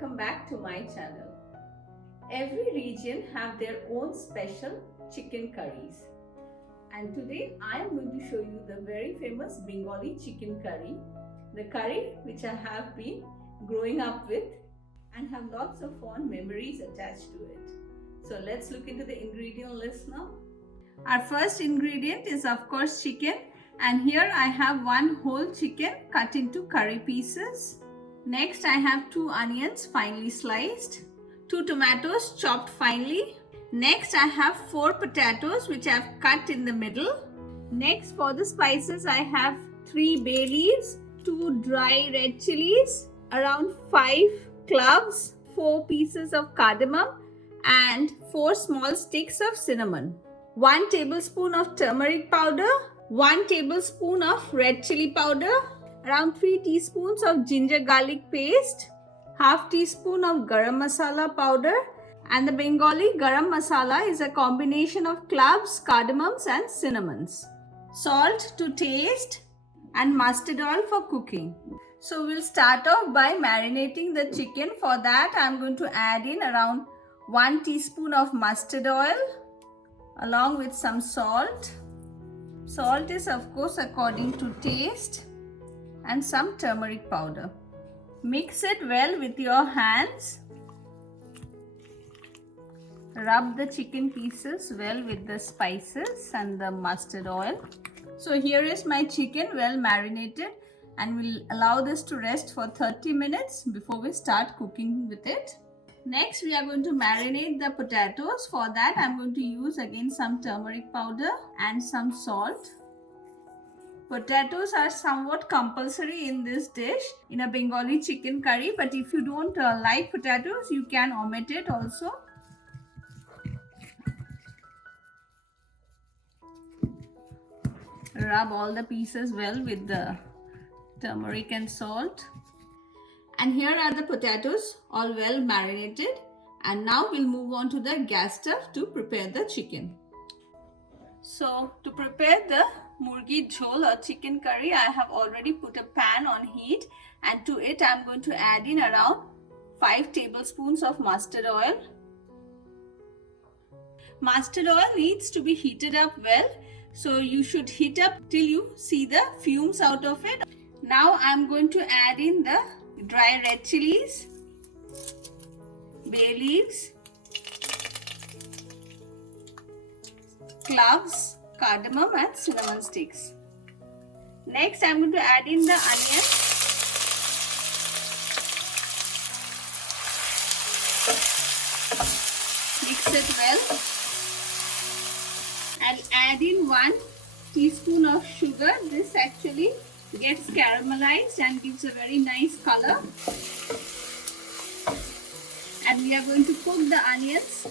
welcome back to my channel. Every region have their own special chicken curries, and today I am going to show you the very famous Bengali chicken curry, the curry which I have been growing up with and have lots of fond memories attached to it. So let's look into the ingredient list now. Our first ingredient is of course chicken, and here I have one whole chicken cut into curry pieces. Next I have 2 onions finely sliced, 2 tomatoes chopped finely. Next I have 4 potatoes which I have cut in the middle. Next for the spices I have 3 bay leaves, 2 dry red chilies, around 5 cloves, 4 pieces of cardamom and 4 small sticks of cinnamon. 1 tablespoon of turmeric powder, 1 tablespoon of red chili powder, around 3 teaspoons of ginger garlic paste, half teaspoon of garam masala powder, and the Bengali garam masala is a combination of cloves, cardamoms and cinnamons. Salt to taste and mustard oil for cooking. So we'll start off by marinating the chicken. For that I'm going to add in around 1 teaspoon of mustard oil along with some salt. Salt is of course according to taste, and some turmeric powder. Mix it well with your hands. Rub the chicken pieces well with the spices and the mustard oil. So here is my chicken well marinated, and we'll allow this to rest for 30 minutes before we start cooking with it. Next we are going to marinate the potatoes. For that I'm going to use again some turmeric powder and some salt. Potatoes are somewhat compulsory in this dish in a Bengali chicken curry, but if you don't like potatoes, you can omit it also. Rub all the pieces well with the turmeric and salt. And here are the potatoes all well marinated, and now we'll move on to the gas stove to prepare the chicken. So to prepare the murgi jhol or chicken curry, I have already put a pan on heat, and to it I am going to add in around 5 tablespoons of mustard oil. Mustard oil needs to be heated up well, so you should heat up till you see the fumes out of it. Now I am going to add in the dry red chilies, bay leaves, cloves, cardamom and cinnamon sticks. Next I am going to add in the onion. Mix it well and add in 1 teaspoon of sugar. This actually gets caramelized and gives a very nice color. And we are going to cook the onions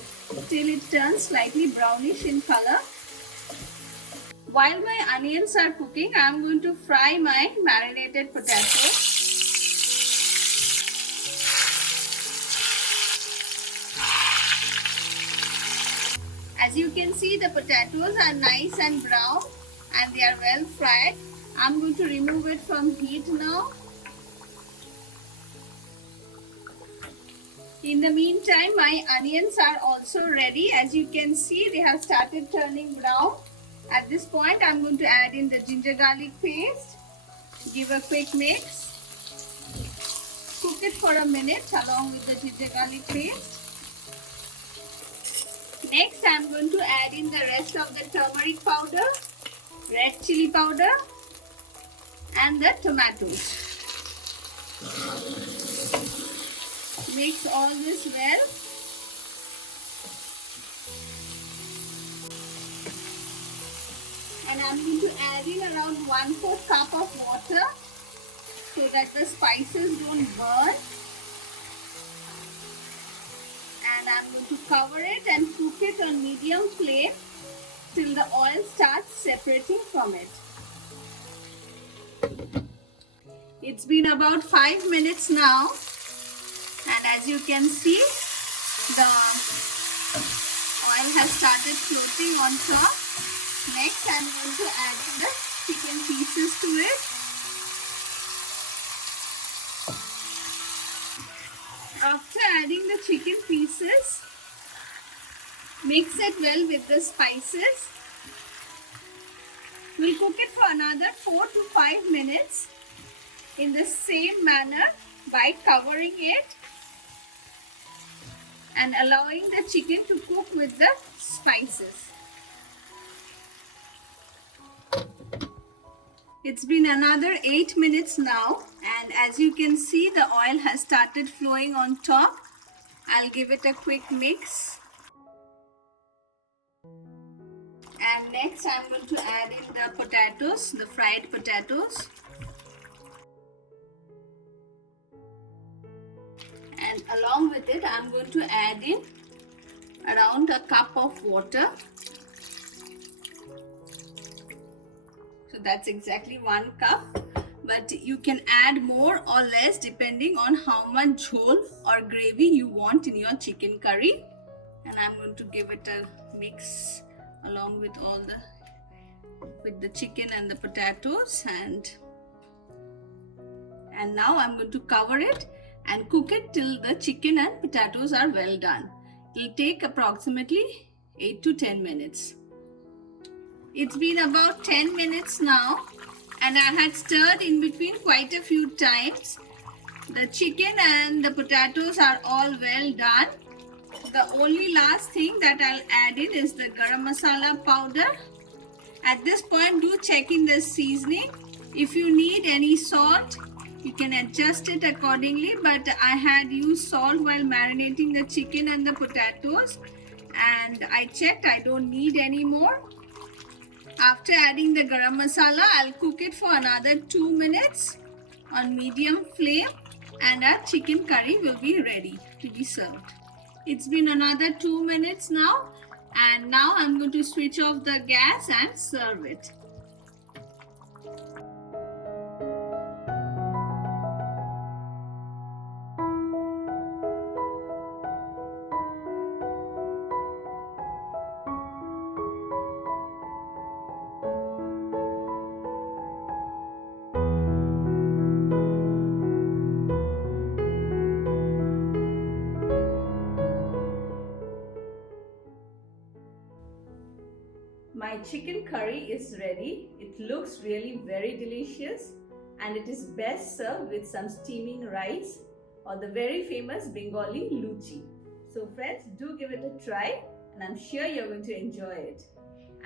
till it turns slightly brownish in color. While my onions are cooking, I am going to fry my marinated potatoes. As you can see, the potatoes are nice and brown and they are well fried. I am going to remove it from heat now. In the meantime, my onions are also ready. As you can see, they have started turning brown. At this point, I am going to add in the ginger garlic paste. Give a quick mix. Cook it for a minute along with the ginger garlic paste. Next, I am going to add in the rest of the turmeric powder, red chili powder and the tomatoes. Mix all this well. And I am going to add in around 1/4 cup of water so that the spices don't burn. And I am going to cover it and cook it on medium flame till the oil starts separating from it. It's been about 5 minutes now, and as you can see, the oil has started floating on top. Next, I am going to add in the chicken pieces to it. After adding the chicken pieces, mix it well with the spices. We'll cook it for another 4 to 5 minutes in the same manner by covering it and allowing the chicken to cook with the spices. It's been another 8 minutes now, and as you can see, the oil has started flowing on top. I'll give it a quick mix. And next I'm going to add in the potatoes, the fried potatoes. And along with it, I'm going to add in around a cup of water. So that's exactly 1 cup. But you can add more or less depending on how much jhol or gravy you want in your chicken curry. And I'm going to give it a mix along with with the chicken and the potatoes, and now I'm going to cover it and cook it till the chicken and potatoes are well done. It'll take approximately 8 to 10 minutes. It's been about 10 minutes now, and I had stirred in between quite a few times. The chicken and the potatoes are all well done. The only last thing that I'll add in is the garam masala powder. At this point, do check in the seasoning. If you need any salt, you can adjust it accordingly, but I had used salt while marinating the chicken and the potatoes, and I checked I don't need any more. After adding the garam masala, I'll cook it for another 2 minutes on medium flame, and our chicken curry will be ready to be served. It's been another 2 minutes now, and now I'm going to switch off the gas and serve it. My chicken curry is ready. It looks really very delicious, and it is best served with some steaming rice or the very famous Bengali luchi. So friends, do give it a try, and I'm sure you're going to enjoy it.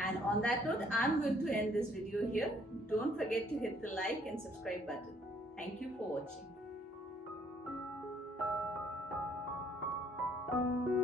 And on that note, I'm going to end this video here. Don't forget to hit the like and subscribe button. Thank you for watching.